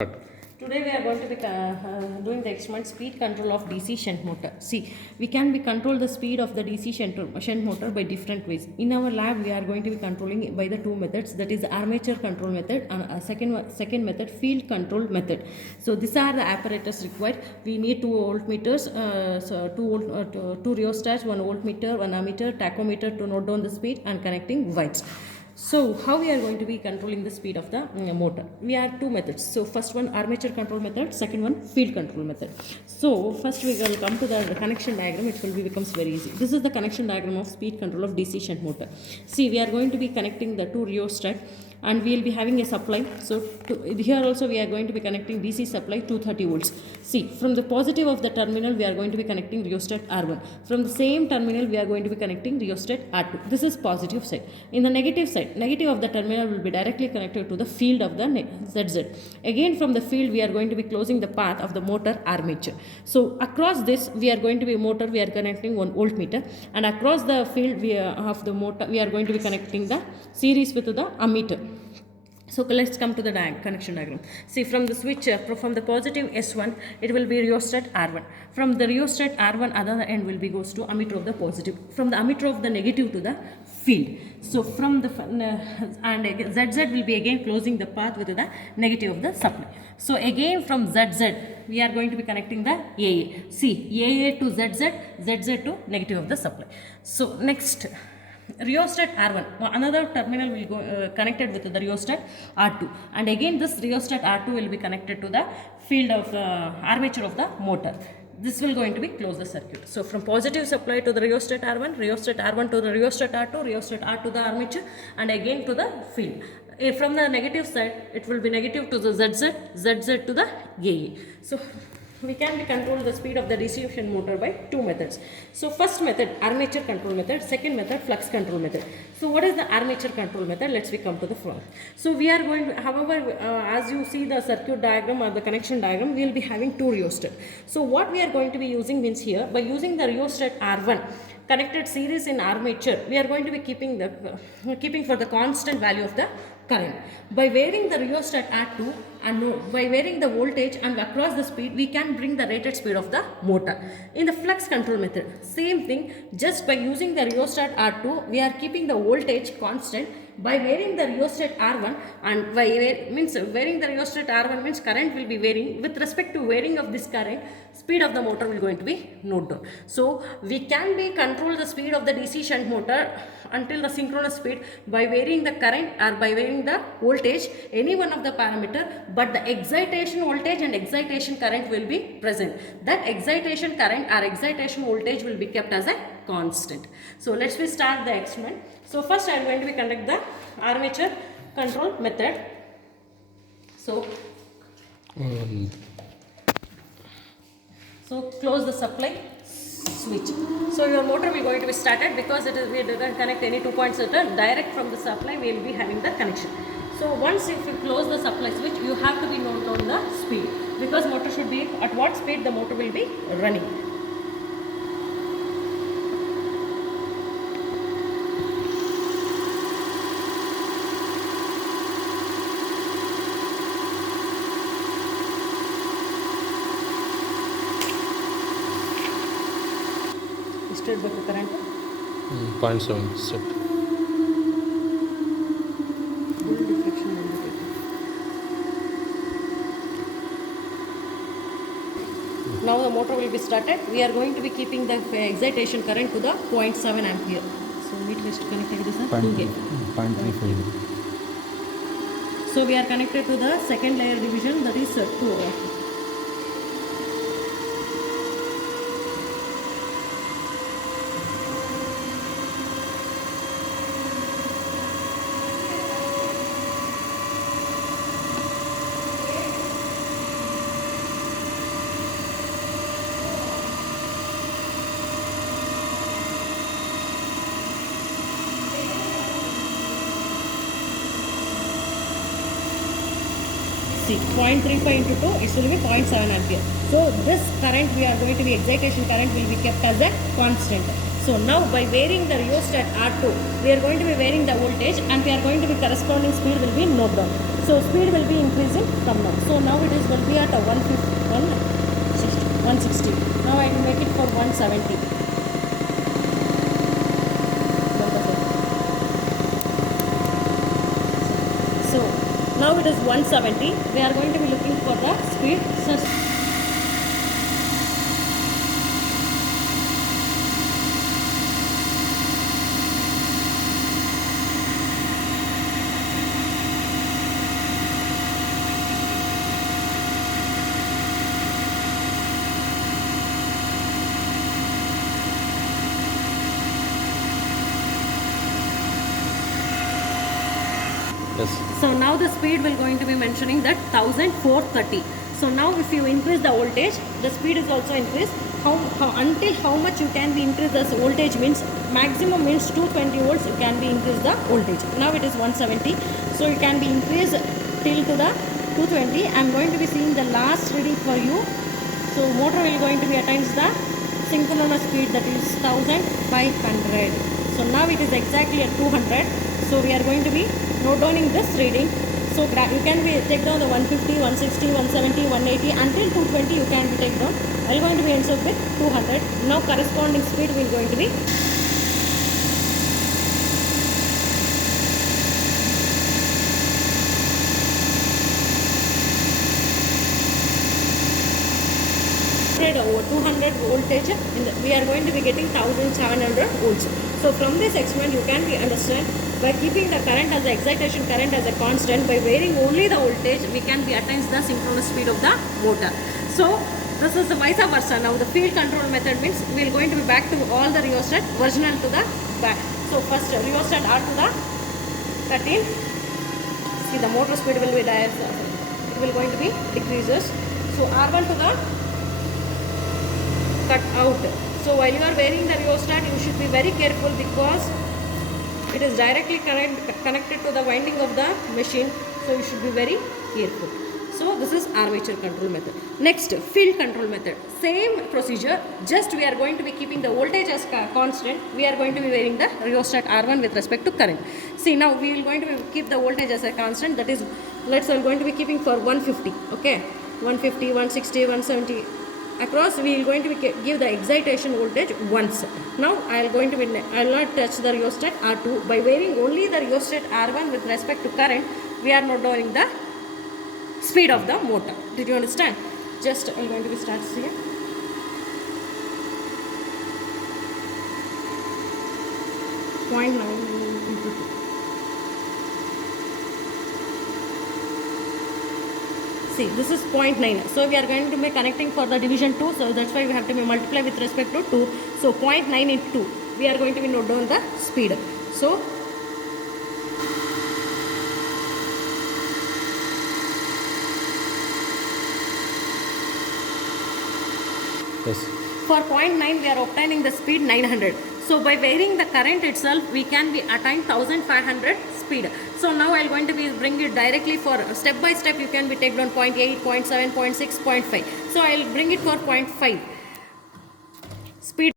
Today we are going to be doing the experiment speed control of DC shunt motor. See, we can be control the speed of the DC shunt motor by different ways. In our lab, we are going to be controlling it by the two methods, that is armature control method and second method field control method. So these are the apparatus required. We need two voltmeters, two rheostats, one voltmeter, one ammeter, tachometer to note down the speed and connecting wires. So how we are going to be controlling the speed of the motor? We have two methods. So first one armature control method, second one field control method. So first we will come to the connection diagram. It will becomes very easy. This is the connection diagram of speed control of DC shunt motor. See, we are going to be connecting the two rheostat and we will be having a supply. So here also we are going to be connecting DC supply 230 volts. See, from the positive of the terminal we are going to be connecting rheostat R1. From the same terminal we are going to be connecting rheostat R2. This is positive side. In the negative side, negative of the terminal will be directly connected to the field of the ZZ. Again from the field we are going to be closing the path of the motor armature. So across this we are going to be motor, we are connecting one voltmeter, and across the field of the motor we are going to be connecting the series with the ammeter. So let's come to the connection diagram. See, from the switch, from the positive S1, it will be rheostat R1. From the rheostat R1, other end will be goes to ammeter of the positive. From the ammeter of the negative to the field. So from the and ZZ will be again closing the path with the negative of the supply. So again from ZZ, we are going to be connecting the AA. See, AA to ZZ, ZZ to negative of the supply. So next, rheostat R1, another terminal will go connected with the rheostat R2, and again this rheostat R2 will be connected to the field of armature of the motor. This will going to be close the circuit. So from positive supply to the rheostat R1 to the rheostat R2, rheostat R to the armature, and again to the field. From the negative side, it will be negative to the ZZ, ZZ to the AA. So we can control the speed of the DC shunt motor by two methods. So first method, armature control method. Second method, flux control method. So what is the armature control method? Let's come to the front. So we are going to, however, as you see the circuit diagram or the connection diagram, we will be having two rheostat. So what we are going to be using means here, by using the rheostat R1 connected series in armature, we are going to be keeping for the constant value of the current. By varying the rheostat R2 and by varying the voltage and across the speed, we can bring the rated speed of the motor. In the flux control method, same thing, just by using the rheostat R2, we are keeping the voltage constant. By varying the rheostat R1 and by varying the rheostat R1 means current will be varying. With respect to varying of this current, speed of the motor will going to be noted down. So we can be control the speed of the DC shunt motor until the synchronous speed by varying the current or by varying the voltage, any one of the parameter, but the excitation voltage and excitation current will be present. That excitation current or excitation voltage will be kept as a constant. So let's start the experiment. So first I am going to conduct the armature control method. So close the supply switch. So your motor will going to be started because we didn't connect any 2 points direct from the supply. We will be having the connection. So once if you close the supply switch, you have to be note on the speed, because motor should be at what speed the motor will be running. Current 0.7 set. Now the motor will be started. We are going to be keeping the excitation current to the 0.7 ampere. So meter is connected to this 0.35. So we are connected to the second layer division, that is 2. See, 0.35 into 2, it will be 0.7 ampere. So this current we are going to be, excitation current will be kept as a constant. So now by varying the rheostat R2, we are going to be varying the voltage and we are going to be corresponding speed will be noted down. So speed will be increasing from now. So now it is will be at a 160. Now I will make it for 170. So now it is 170. We are going to be looking for the speed. So Yes. So now the speed will going to be mentioning that 1430. So now if you increase the voltage, the speed is also increased. Until how much you can be increase the voltage means maximum means 220 volts you can be increase the voltage. Now it is 170. So you can be increased till to the 220. I am going to be seeing the last reading for you. So motor will going to be attains the synchronous speed that is 1500. So now it is exactly at 200. So we are going to be note downing this reading. So you can be take down the 150, 160, 170, 180 until 220 you can be take down. I am going to be ends up with 200. Now corresponding speed will going to be over 200 voltage. We are going to be getting 1700 volts. So from this experiment you can be understand by keeping the current as the excitation current as a constant, by varying only the voltage we can be attains the synchronous speed of the motor. So this is the vice versa. Now the field control method means we are going to be back to all the rheostat original to the back. So first rheostat R to the 13. See the motor speed will be it will going to be decreases. So R1 to the cut out. So while you are wearing the rheostat you should be very careful because it is directly connected to the winding of the machine. So you should be very careful. So this is armature control method. Next, field control method. Same procedure, just we are going to be keeping the voltage as constant. We are going to be varying the rheostat R1 with respect to current. See now we are going to keep the voltage as a constant. That is, let's are going to be keeping for 150. Okay, 150, 160, 170. Across we are going to be give the excitation voltage once. Now I will going to be I will not touch the rheostat R2. By varying only the rheostat R1 with respect to current, we are not doing the speed of the motor. Did you understand? Just I am going to be start here. Point 9 into 2. See, this is 0.9. So we are going to be connecting for the division 2. So that's why we have to be multiply with respect to 2. So 0.9 into 2. We are going to be note down the speed. So Yes. for 0.9 we are obtaining the speed 900. So by varying the current itself we can be attain 1500 speed. So now I am going to be bring it directly for step by step. You can be take down 0.8, 0.7, 0.6, 0.5. So I will bring it for 0.5.